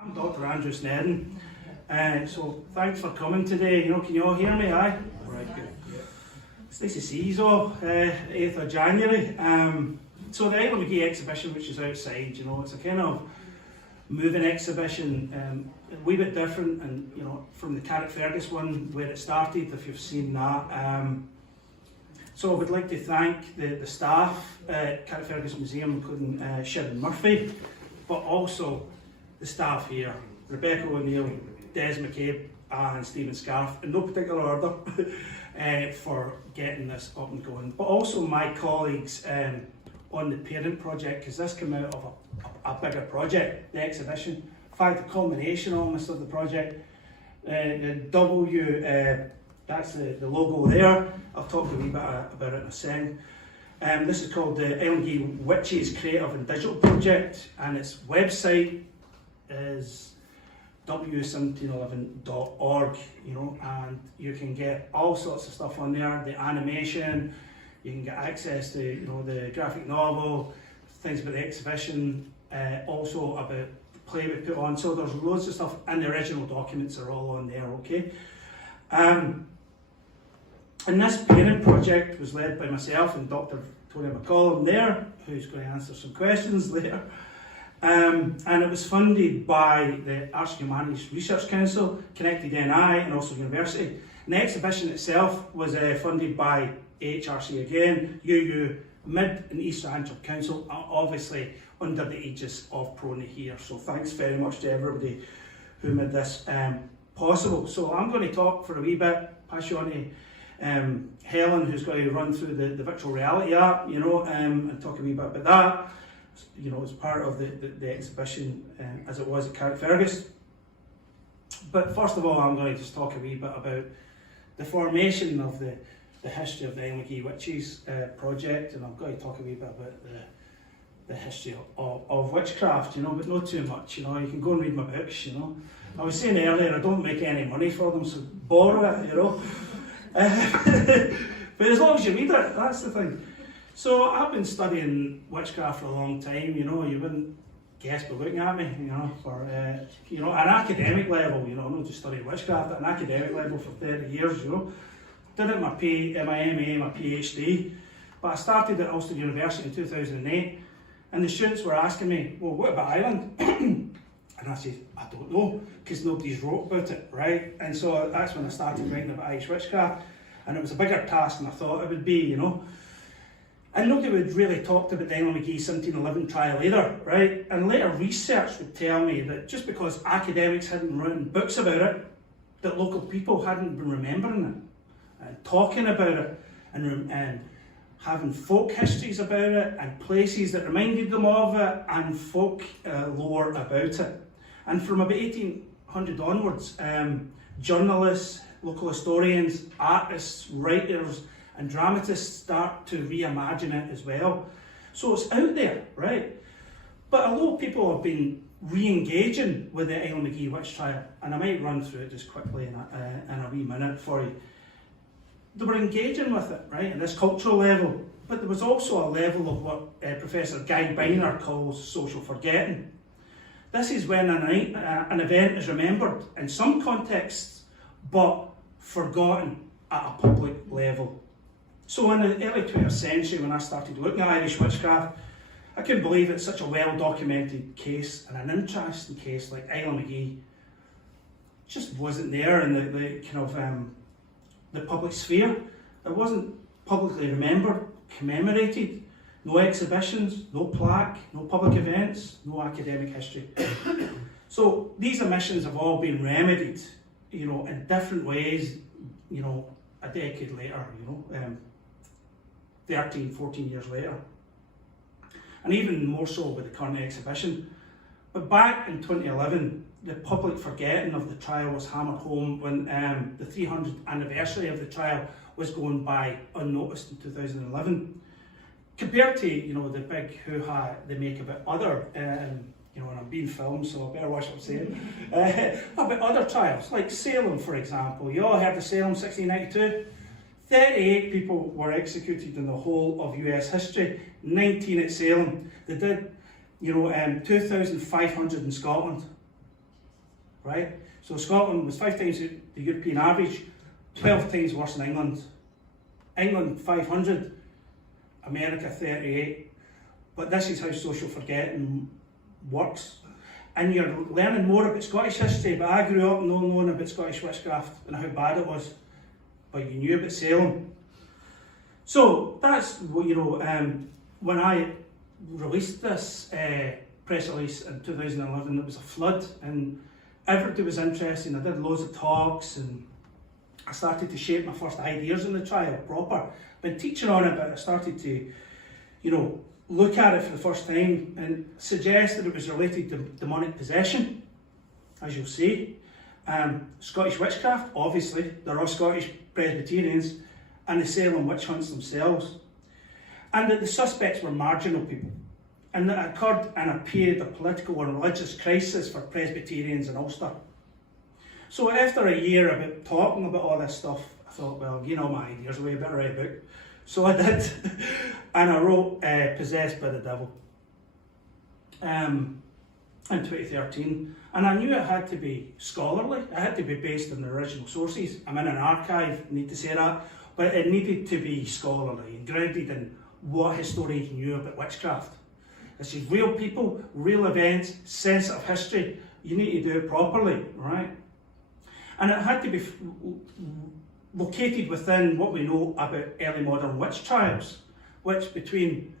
I'm Dr. Andrew Sneddon, so thanks for coming today. Can you all hear me? Aye? Right, good. It's nice to see you all, 8th of January. So the Islandmagee exhibition, which is outside, it's a kind of moving exhibition, a wee bit different, and from the Carrickfergus one where it started, if you've seen that. So I would like to thank the staff at Carrickfergus Museum, including Sharon Murphy, but also the staff here, Rebecca O'Neill, Des McCabe and Stephen Scarf, in no particular order, for getting this up and going. But also my colleagues on the parent project, because this came out of a bigger project, the exhibition. In fact, the culmination almost of the project. The W, that's the logo there. I'll talk a wee bit about it in a second. This is called the Islandmagee Witches Creative and Digital Project, and its website is w1711.org, and you can get all sorts of stuff on there, the animation, you can get access to the graphic novel, things about the exhibition, also about the play we put on, so there's loads of stuff, and the original documents are all on there, okay? And this parent project was led by myself and Dr. Victoria McCollum there, who's going to answer some questions later. And it was funded by the Arts and Humanities Research Council, Connected NI and Ulster University. And the exhibition itself was funded by AHRC again, UU, Mid and East Antrim Council, obviously under the aegis of PRONI here. So thanks very much to everybody who made this possible. So I'm going to talk for a wee bit, pass you on to Helen, who's going to run through the virtual reality app, and talk a wee bit about that. As part of the exhibition as it was at Carrickfergus. But first of all, I'm going to just talk a wee bit about the formation of the history of the Islandmagee Witches project, and I'm going to talk a wee bit about the history of witchcraft, but not too much. You can go and read my books. I was saying earlier, I don't make any money for them, so borrow it. But as long as you read it, that's the thing. So I've been studying witchcraft for a long time, you wouldn't guess by looking at me, for an academic level, not just studying witchcraft, at an academic level for 30 years, Did it my MA, my PhD, but I started at Ulster University in 2008, and the students were asking me, well, what about Ireland? And I said, I don't know, because nobody's wrote about it, right? And so that's when I started writing about Irish witchcraft, and it was a bigger task than I thought it would be, And nobody would really talked about the Islandmagee 1711 trial either, right? And later research would tell me that just because academics hadn't written books about it, that local people hadn't been remembering it, and talking about it, and having folk histories about it, and places that reminded them of it, and folk lore about it. And from about 1800 onwards, journalists, local historians, artists, writers, and dramatists start to reimagine it as well. So it's out there, right? But although people have been re-engaging with the Islandmagee witch trial, and I might run through it just quickly in a wee minute for you, they were engaging with it, right, at this cultural level. But there was also a level of what Professor Guy Biner calls social forgetting. This is when an event is remembered in some contexts, but forgotten at a public level. So in the early 20th century, when I started looking at Irish witchcraft, I couldn't believe it's such a well-documented case, and an interesting case like Islandmagee just wasn't there in the public sphere. It wasn't publicly remembered, commemorated, no exhibitions, no plaque, no public events, no academic history. So these omissions have all been remedied, in different ways, a decade later, 13, 14 years later. And even more so with the current exhibition. But back in 2011, the public forgetting of the trial was hammered home when the 300th anniversary of the trial was going by unnoticed in 2011. Compared to, the big hoo-ha they make about other, and I'm being filmed, so I better watch what I'm saying, about other trials, like Salem, for example. You all heard of Salem 1692? 38 people were executed in the whole of US history, 19 at Salem. They did, 2,500 in Scotland. right? So Scotland was 5 times the European average, 12 times worse than England. England 500, America 38. But this is how social forgetting works. And you're learning more about Scottish history, but I grew up not knowing about Scottish witchcraft and how bad it was. But you knew about Salem. So that's what, when I released this press release in 2011, there was a flood and everybody was interested. I did loads of talks and I started to shape my first ideas on the trial proper. Been teaching on it, but I started to, look at it for the first time and suggest that it was related to demonic possession, as you'll see. Scottish witchcraft, obviously, they're all Scottish Presbyterians, and the Salem witch hunts themselves. And that the suspects were marginal people, and that it occurred in a period of political and religious crisis for Presbyterians in Ulster. So after a year about talking about all this stuff, I thought, well, my ideas away, better write a book. So I did, and I wrote Possessed by the Devil in 2013. And I knew it had to be scholarly, it had to be based on the original sources. I'm in an archive, I need to say that, but it needed to be scholarly and grounded in what historians knew about witchcraft. This is real people, real events, sensitive history. You need to do it properly, right? And it had to be located within what we know about early modern witch trials, which between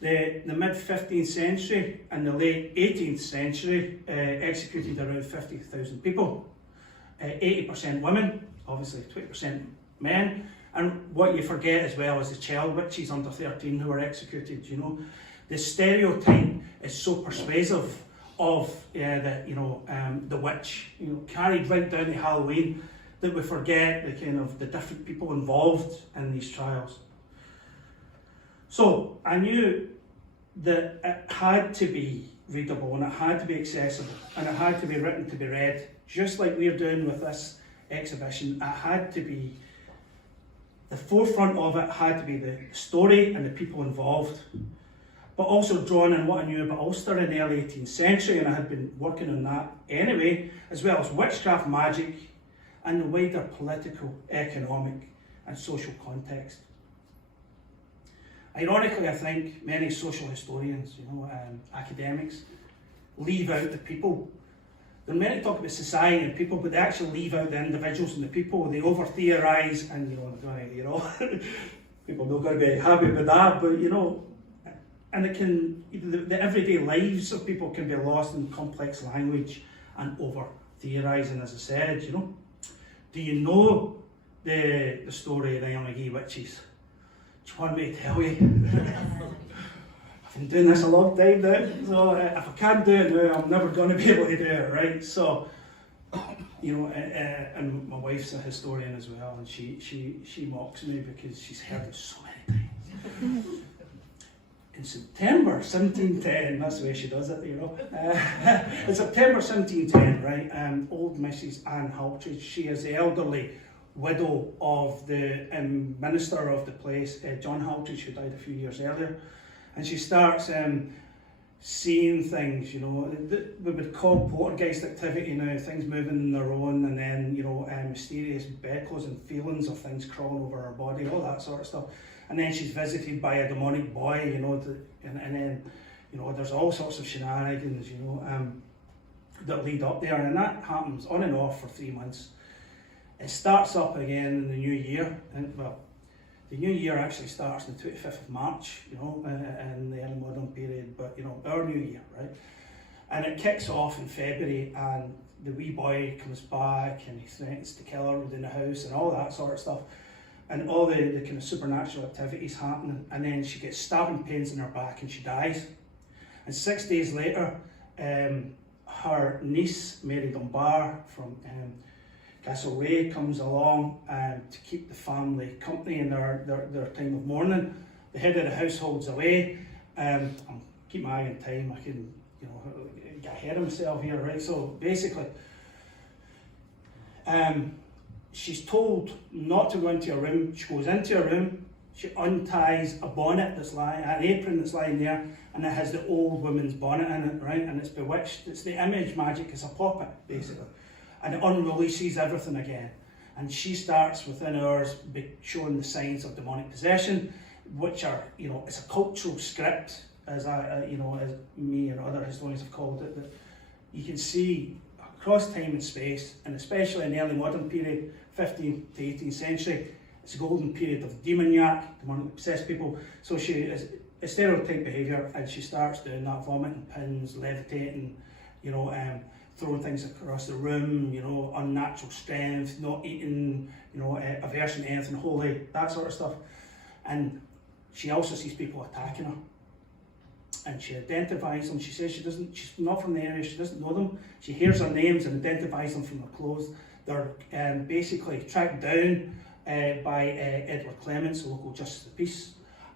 the mid-15th century and the late 18th century executed around 50,000 people. 80% women, obviously 20% men. And what you forget as well is the child witches under 13 who were executed, The stereotype is so persuasive of the witch, carried right down to Halloween, that we forget the different people involved in these trials. So I knew that it had to be readable and it had to be accessible and it had to be written to be read, just like we're doing with this exhibition. It had to be, the forefront of it had to be the story and the people involved, but also drawing in what I knew about Ulster in the early 18th century, and I had been working on that anyway, as well as witchcraft magic and the wider political, economic and social context. Ironically, I think many social historians, academics, leave out the people. There are many talk about society and people, but they actually leave out the individuals and the people. They over-theorise and, people are not going to be happy with that, but, and it can, the everyday lives of people can be lost in complex language and over-theorising, as I said, Do you know the story of the Islandmagee Witches? Do you want me to tell you? I've been doing this a long time now, so if I can't do it now, I'm never going to be able to do it, right? So, and my wife's a historian as well, and she mocks me because she's heard it so many times. In September 1710, that's the way she does it, in September 1710, right, old Mrs. Anne Haltridge, she is the elderly widow of the minister of the place, John Haltridge, who died a few years earlier, and she starts seeing things, we would call poltergeist activity now, things moving on their own, and then, mysterious bedclothes feelings of things crawling over her body, all that sort of stuff. And then she's visited by a demonic boy, and then, there's all sorts of shenanigans, that lead up there, and that happens on and off for 3 months. It starts up again in the new year, and the new year actually starts on the 25th of March, in the early modern period, but our new year, right? And it kicks off in February, and the wee boy comes back, and he threatens to kill her within the house, and all that sort of stuff. And all the kind of supernatural activities happening, and then she gets stabbing pains in her back and she dies. And 6 days later, her niece, Mary Dunbar from Castlereagh, comes along to keep the family company in their time of mourning. The head of the household's away. I'll keep my eye on time, I can get ahead of myself here, right? So basically, she's told not to go into her room. She goes into her room, she unties a bonnet that's lying, an apron that's lying there, and it has the old woman's bonnet in it, right? And it's bewitched. It's the image magic, it's a puppet, basically. And it unreleases everything again. And she starts within hours showing the signs of demonic possession, which are, you know, it's a cultural script, as you know, as me and other historians have called it, that you can see across time and space, and especially in the early modern period, 15th to 18th century, it's a golden period of demoniac, demonic possessed people. So she is a stereotype behaviour, and she starts doing that, vomiting pins, levitating, you know, throwing things across the room, you know, unnatural strength, not eating, you know, aversion to anything holy, that sort of stuff. And she also sees people attacking her, and she identifies them. She says she's not from the area, she doesn't know them. She hears their names and identifies them from their clothes. They're basically tracked down by Edward Clements, the local justice of the peace,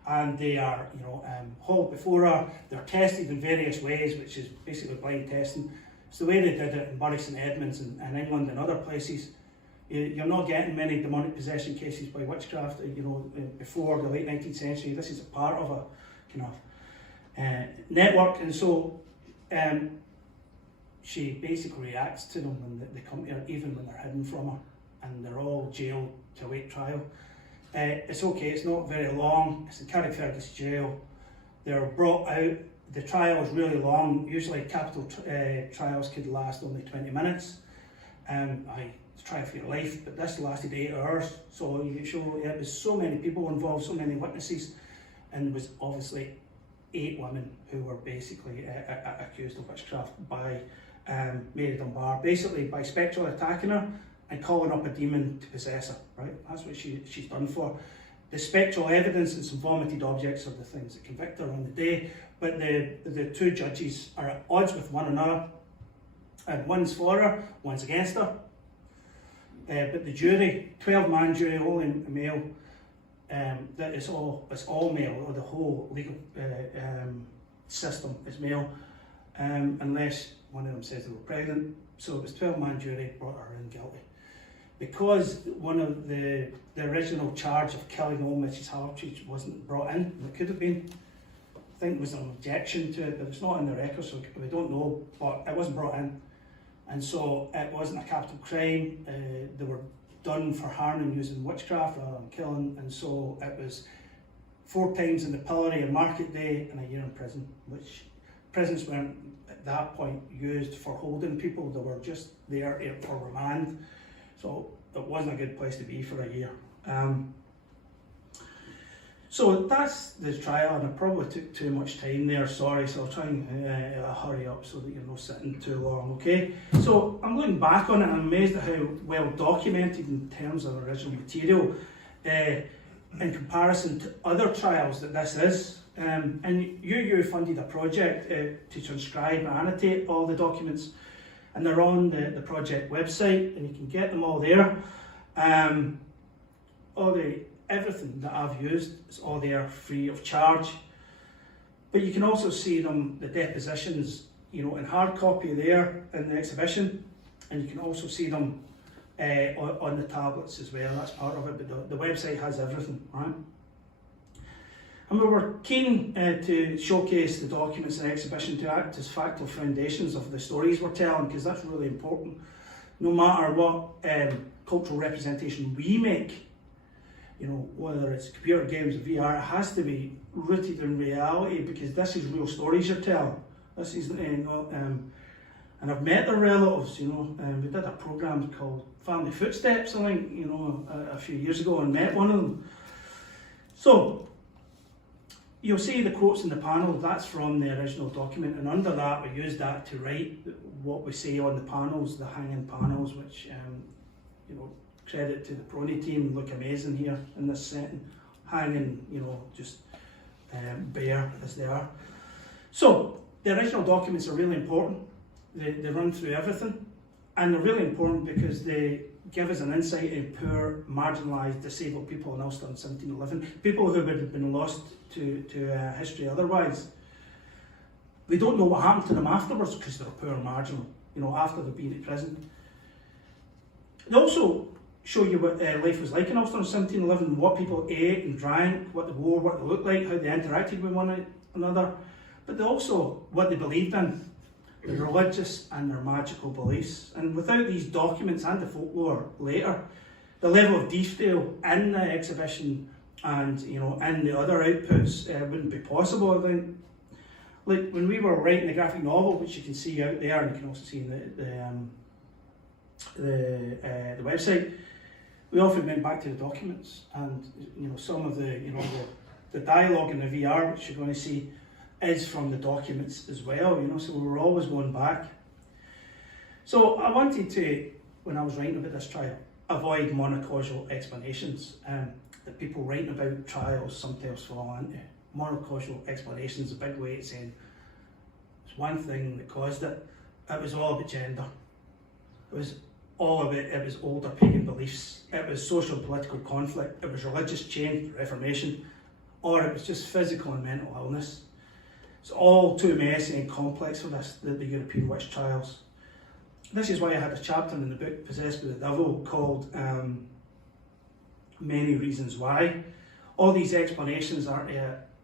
and they are, you know, hauled before her. They're tested in various ways, which is basically blind testing. It's the way they did it in Bury St Edmunds and England and other places. You're not getting many demonic possession cases by witchcraft, you know, before the late 19th century. This is a part of a kind of network, and so she basically reacts to them when they come to her, even when they're hidden from her, and they're all jailed to await trial. It's okay, it's not very long, it's in Carrickfergus jail. They're brought out, the trial is really long, usually capital trials could last only 20 minutes. I try for your life, but this lasted 8 hours, so you show it was so many people involved, so many witnesses, and there was obviously 8 women who were basically accused of witchcraft by Mary Dunbar, basically by spectrally attacking her and calling up a demon to possess her, right? That's what she's done for. The spectral evidence and some vomited objects are the things that convict her on the day, but the 2 judges are at odds with one another, and one's for her, one's against her. But the jury, 12-man jury, only male, that it's all male, or the whole legal system is male, unless one of them says they were pregnant. So it was 12-man jury, brought her in guilty. Because one of the original charge of killing old Mrs. Hartridge wasn't brought in, and it could have been, I think there was an objection to it, but it's not in the record, so we don't know, but it wasn't brought in. And so it wasn't a capital crime. They were done for harming using witchcraft rather than killing, and so it was 4 times in the pillory on market day and a year in prison, which prisons weren't at that point used for holding people, they were just there for remand. So it wasn't a good place to be for a year. So that's the trial, and I probably took too much time there, sorry, so I'll try and hurry up so that you're not sitting too long, okay? So I'm looking back on it, and I'm amazed at how well documented in terms of original material in comparison to other trials that this is. And UU funded a project to transcribe and annotate all the documents, and they're on the project website, and you can get them all there. Everything that I've used is all there free of charge. But you can also see them, the depositions, you know, in hard copy there in the exhibition, and you can also see them on the tablets as well. That's part of it, but the website has everything, right? And we were keen to showcase the documents in the exhibition to act as factual foundations of the stories we're telling, because that's really important. No matter what cultural representation we make, you know, whether it's computer games or VR, it has to be rooted in reality, because this is real stories you're telling. This is, and I've met their relatives, you know, we did a programme called Family Footsteps, I think, you know, a few years ago, and met one of them. So, you'll see the quotes in the panel, that's from the original document, and under that we used that to write what we say on the panels, the hanging panels, which, you know, credit to the PRONI team, look amazing here in this setting, hanging, you know, just bare as they are. So, the original documents are really important. They run through everything, and they're really important because they give us an insight into poor, marginalised, disabled people in Ulster in 1711, people who would have been lost to history otherwise. We don't know what happened to them afterwards because they're poor and marginal, you know, after they've been in prison. They also show you what life was like in Ulster in 1711, what people ate and drank, what they wore, what they looked like, how they interacted with one another, but also what they believed in, their religious and their magical beliefs. And without these documents and the folklore later, the level of detail in the exhibition and in the other outputs wouldn't be possible, I think. Like when we were writing the graphic novel, which you can see out there, and you can also see in the website, we often went back to the documents, and some of the dialogue in the VR, which you're going to see, is from the documents as well. So we were always going back. So I wanted to, when I was writing about this trial, avoid monocausal explanations that people writing about trials sometimes fall into. Monocausal explanations, a big way of saying it's one thing that caused it. It was all about gender. It was all about, it was older pagan beliefs. It was social and political conflict. It was religious change, Reformation, or it was just physical and mental illness. It's all too messy and complex for this, the European witch trials. This is why I had a chapter in the book, Possessed with the Devil, called Many Reasons Why. All these explanations are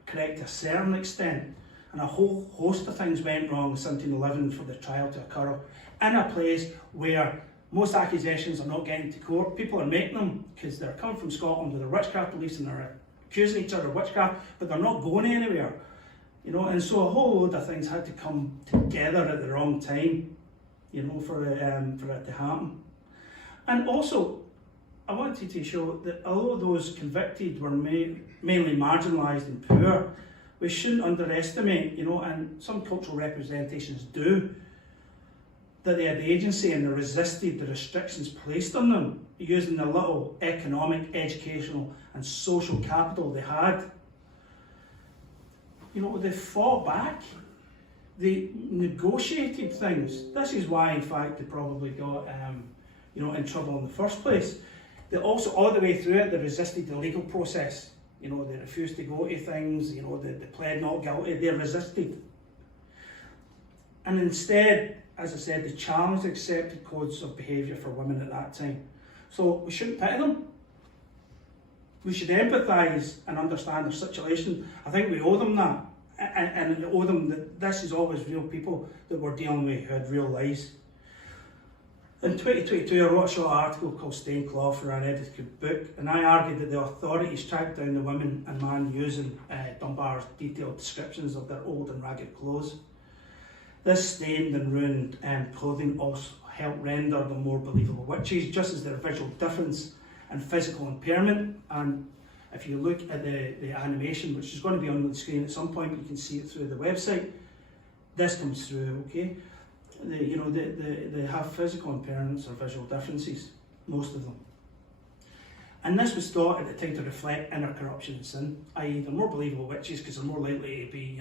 correct to a certain extent, and a whole host of things went wrong in 1711 for the trial to occur in a place where most accusations are not getting to court. People are making them because they're coming from Scotland with their witchcraft beliefs and they're accusing each other of witchcraft, but they're not going anywhere. And so a whole load of things had to come together at the wrong time, for it to happen. And also, I wanted to show that although those convicted were mainly marginalised and poor, we shouldn't underestimate, and some cultural representations do, that they had agency and they resisted the restrictions placed on them, using the little economic, educational and social capital they had. They fought back. They negotiated things. This is why, in fact, they probably got in trouble in the first place. They also, all the way through it, they resisted the legal process. They refused to go to things. They pled not guilty. They resisted, and instead, as I said, they challenged accepted codes of behaviour for women at that time. So we shouldn't pity them. We should empathise and understand their situation. I think we owe them that. And owe them that this is always real people that we're dealing with who had real lives. In 2022, I wrote a short article called Stained Cloth for an edited book, and I argued that the authorities tracked down the women and man using Dunbar's detailed descriptions of their old and ragged clothes. This stained and ruined clothing also helped render them more believable witches, just as their visual difference and physical impairment. And if you look at the animation, which is going to be on the screen at some point, you can see it through the website. This comes through, okay? They have physical impairments or visual differences, most of them. And this was thought at the time to reflect inner corruption and sin, i.e. they're more believable witches because they're more likely to be,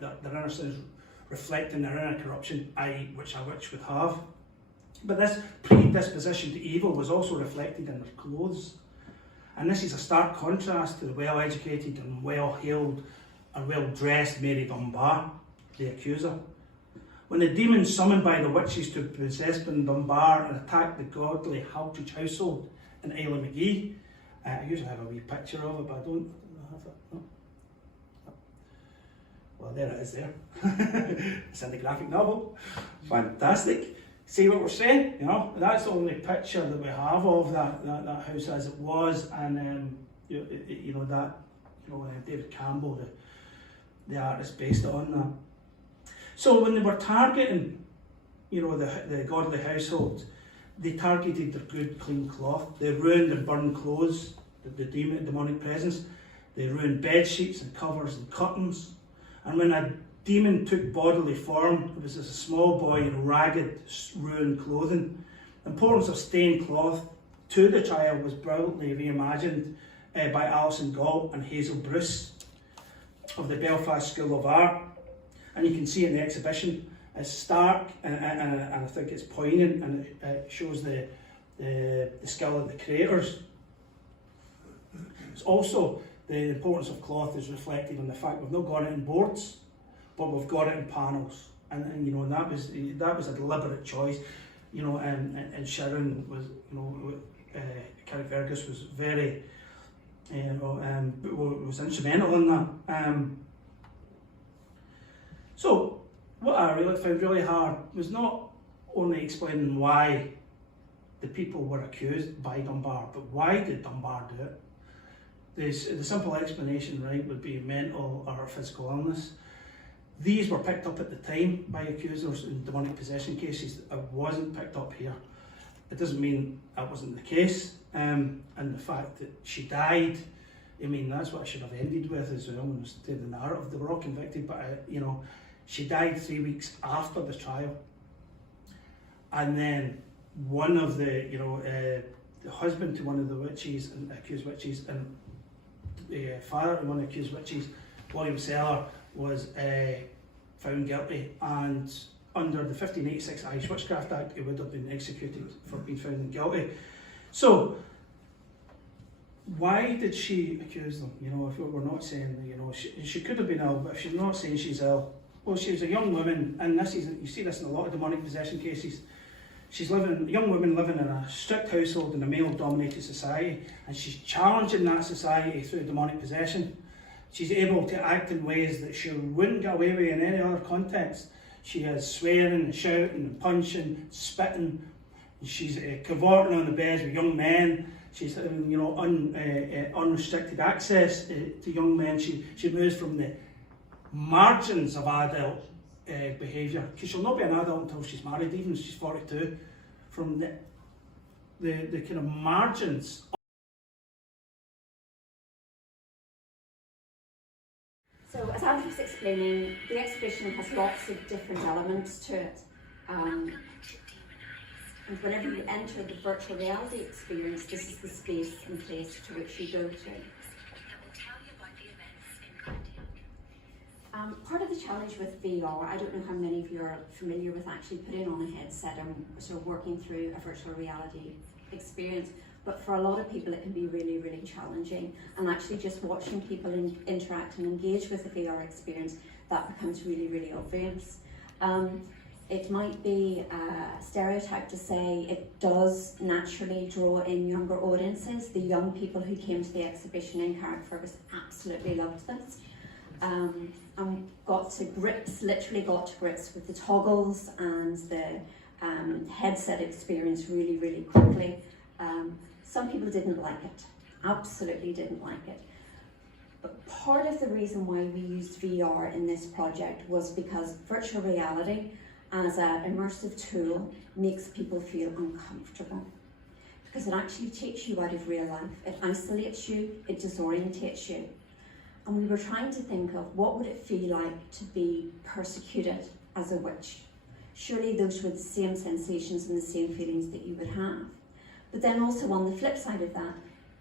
their inner sins reflecting their inner corruption, i.e. which a witch would have. But this predisposition to evil was also reflected in their clothes. And this is a stark contrast to the well-educated and well-heeled and well-dressed Mary Dunbar, the accuser. When the demon summoned by the witches to possess Dunbar and attack the godly Haltridge household in Islandmagee, I usually have a wee picture of it, but I don't have it. No. Well, there it is there. It's in the graphic novel. Fantastic. See what we're saying? That's the only picture that we have of that house as it was, and David Campbell, the artist based on that. So when they were targeting, the godly household, they targeted their good, clean cloth. They ruined their burned clothes, the demonic presence. They ruined bed sheets and covers and curtains. And when a demon took bodily form, it was as a small boy in ragged, ruined clothing. The importance of stained cloth to the trial was brilliantly reimagined by Alison Galt and Hazel Bruce of the Belfast School of Art. And you can see in the exhibition, it's stark and I think it's poignant, and it shows the skill of the creators. It's also, the importance of cloth is reflected on the fact we've not got it in boards, but we've got it in panels, and that was a deliberate choice, and Sharon was Carrickfergus was very, was instrumental in that. So what I really found really hard was not only explaining why the people were accused by Dunbar, but why did Dunbar do it? The simple explanation, right, would be mental or physical illness. These were picked up at the time by accusers in demonic possession cases. It wasn't picked up here. It doesn't mean that wasn't the case. And the fact that she died, I mean, that's what I should have ended with as well when I was the narrative. They were all convicted, but you know, she died 3 weeks after the trial. And then one of the, the husband to one of the witches, and accused witches, and the father to one of the accused witches, William Seller, was found guilty, and under the 1586 Irish Witchcraft Act, he would have been executed for being found guilty. So, why did she accuse them? You know, if we're not saying, she could have been ill, but if she's not saying she's ill, well, she was a young woman, and this is, you see this in a lot of demonic possession cases. She's a young woman living in a strict household in a male-dominated society, and she's challenging that society through demonic possession. She's able to act in ways that she wouldn't get away with in any other context. She has swearing, shouting, punching, spitting. She's cavorting on the beds with young men. She's having, unrestricted access to young men. She moves from the margins of adult behaviour, because she'll not be an adult until she's married, even if she's 42, from the kind of margins. So, as Andrew was explaining, the exhibition has lots of different elements to it. And whenever you enter the virtual reality experience, this is the space and place to which you go to. Part of the challenge with VR, I don't know how many of you are familiar with actually putting on a headset and sort of working through a virtual reality experience, but for a lot of people it can be really, really challenging, and actually just watching people interact and engage with the VR experience, that becomes really, really obvious. It might be a stereotype to say it does naturally draw in younger audiences. The young people who came to the exhibition in Carrickfergus absolutely loved this. And literally got to grips with the toggles and the headset experience really, really quickly. Some people didn't like it, absolutely didn't like it. But part of the reason why we used VR in this project was because virtual reality as an immersive tool makes people feel uncomfortable. Because it actually takes you out of real life, it isolates you, it disorientates you. And we were trying to think of what would it feel like to be persecuted as a witch. Surely those were the same sensations and the same feelings that you would have. But then also on the flip side of that,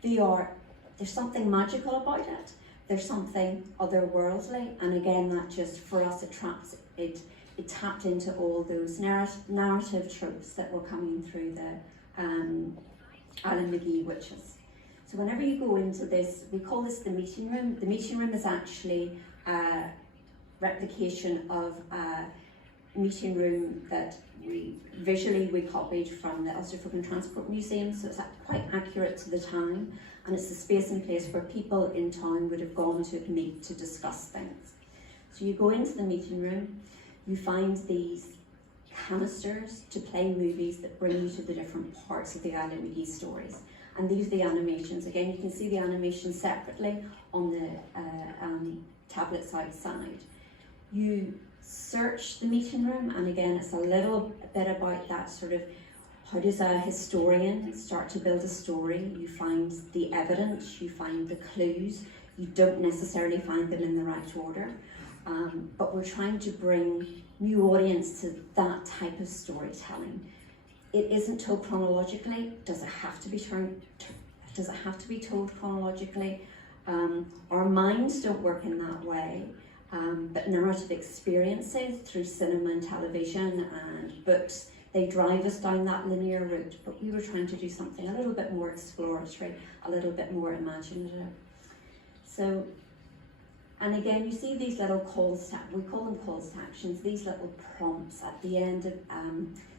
VR, there's something magical about it. There's something otherworldly. And again, that just, for us, it tapped into all those narrative tropes that were coming through the Islandmagee Witches. So whenever you go into this, we call this the meeting room. The meeting room is actually a replication of a meeting room that we copied from the Ulster Transport Museum, so it's quite accurate to the time, and it's the space and place where people in town would have gone to meet to discuss things. So you go into the meeting room, you find these canisters to play movies that bring you to the different parts of the Islandmagee stories. And these are the animations. Again, you can see the animations separately on the tablets outside. You search the meeting room, and again, it's a little bit about that sort of, how does a historian start to build a story? You find the evidence, you find the clues, you don't necessarily find them in the right order, but we're trying to bring new audience to that type of storytelling. It isn't told chronologically. Does it have to be told chronologically? Our minds don't work in that way, but narrative experiences through cinema and television and books, they drive us down that linear route, but we were trying to do something a little bit more exploratory, a little bit more imaginative. So, and again, you see these little calls to, we call them calls to actions, these little prompts at the end of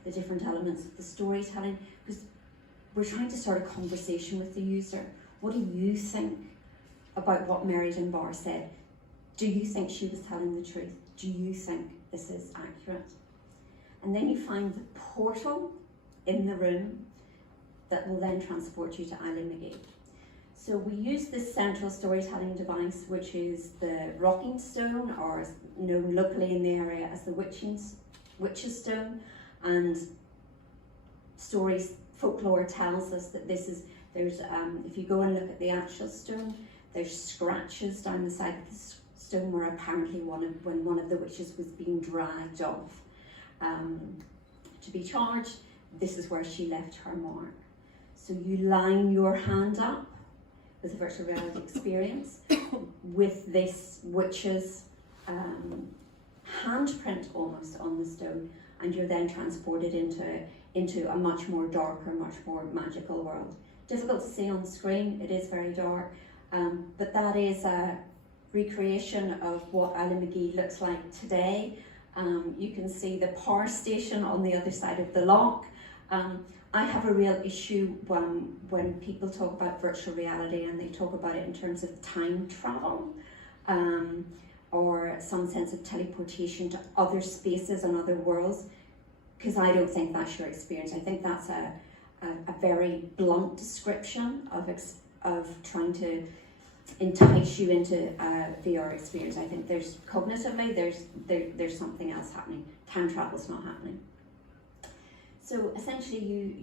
the different elements of the storytelling, because we're trying to start a conversation with the user. What do you think about what Mary Dunbar said? Do you think she was telling the truth? Do you think this is accurate? And then you find the portal in the room that will then transport you to Islandmagee. So we use this central storytelling device, which is the rocking stone, or known locally in the area as the witch's stone. And folklore tells us that there's if you go and look at the actual stone, there's scratches down the side of the stone where apparently when one of the witches was being dragged off to be charged, this is where she left her mark. So you line your hand up with a virtual reality experience with this witch's handprint almost on the stone, and you're then transported into a much more darker, much more magical world. Difficult to see on screen, it is very dark, but that is a recreation of what Islandmagee looks like today. You can see the power station on the other side of the loch. I have a real issue when people talk about virtual reality and they talk about it in terms of time travel or some sense of teleportation to other spaces and other worlds, because I don't think that's your experience. I think that's a very blunt description of trying to entice you into a VR experience. I think there's cognitively there's something else happening. Time travel's not happening. So essentially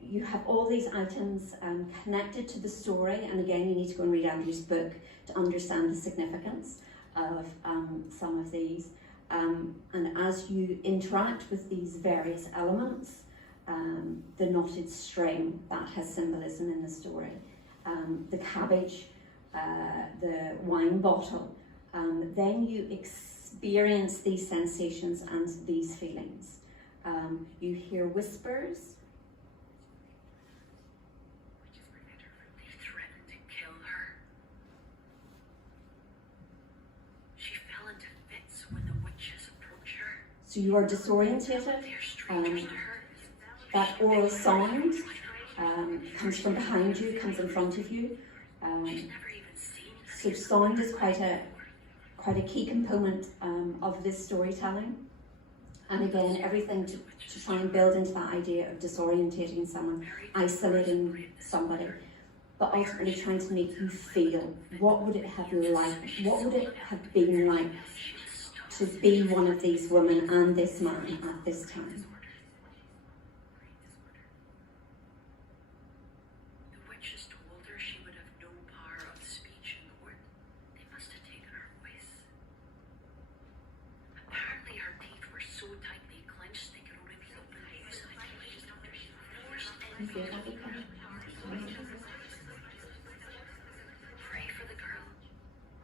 you have all these items connected to the story, and again you need to go and read Andrew's book to understand the significance of some of these. And as you interact with these various elements, the knotted string, that has symbolism in the story, the cabbage, the wine bottle, then you experience these sensations and these feelings. You hear whispers. They threatened to kill her. She fell into fits when the witches approached her. So you are disorientated. They're strangers to her. That oral sound comes from behind you, comes in front of you. She's never even seen So sound is quite a key component of this storytelling. And again, everything to try and build into that idea of disorientating someone, isolating somebody, but ultimately trying to make you feel, what would it have been like to be one of these women and this man at this time. The witches told her she would have no power of speech in court. They must have taken her voice. Apparently her teeth were so tightly clenched they could only be opened inside. Pray for the girl.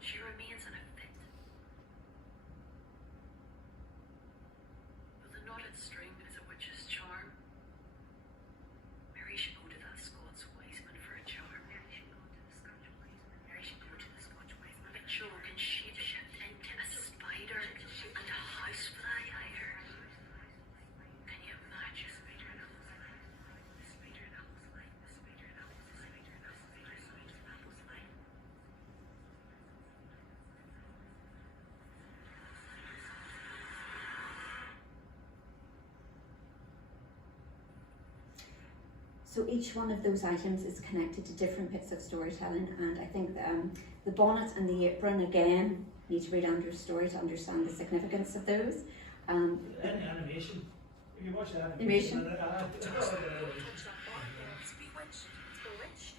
She remains in a fit. But the knotted string is a witch's charm. Mary should go to that Scots wiseman for a charm. Mary should go to the Scotch wiseman. A joke and shape-shift into a spider and a housefly, I heard. Can you imagine? So each one of those items is connected to different bits of storytelling, and I think the bonnet and the apron, again, need to read Andrew's story to understand the significance of those. And the animation. If you watch the Animation. It's bewitched.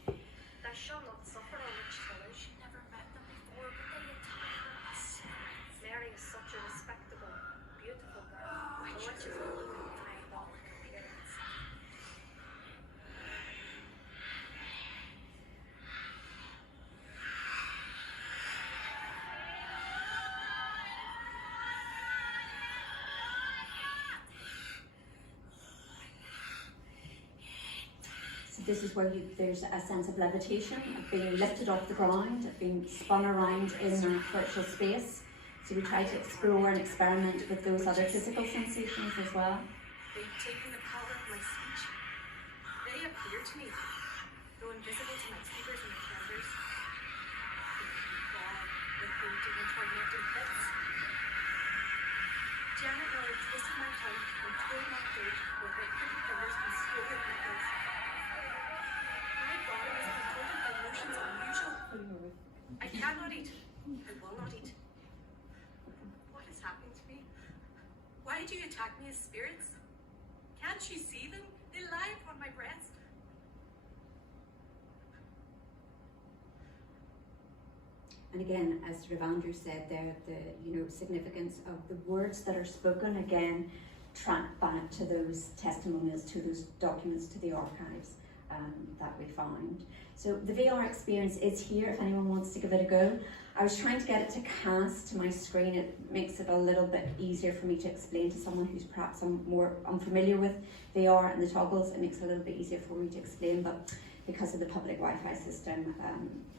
Thou shalt not suffer a witch fellow. She never met them before, but they attire her as spirits. Mary is such a respectable, beautiful girl. The witches will look and find all her appearance. So this is where there's a sense of levitation, of being lifted off the ground, of being spun around in that virtual space. So we try to explore and experiment with those other physical sensations as well. They've taken the power of my speech. They appear appeared to me, though invisible to my keepers and my tenders. With painting and tormenting fits. Janet Miller twisted my tongue and tore my throat with my crooked fingers and slowly knuckles. My body is contorted by motions unusual. I cannot eat. I will not eat. What is happening to me? Why do you attack me as spirits? Can't you see them? They lie upon my breast. And again, as Rev Andrew said there, the significance of the words that are spoken again track back to those testimonials, to those documents, to the archives that we found. So the VR experience is here if anyone wants to give it a go. I was trying to get it to cast to my screen. It makes it a little bit easier for me to explain to someone who's perhaps more unfamiliar with VR and the toggles. It makes it a little bit easier for me to explain, but because of the public Wi-Fi system,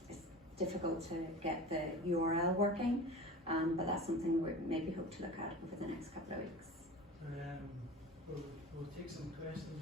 it's difficult to get the URL working, but that's something we maybe hope to look at over the next couple of weeks. We'll take some questions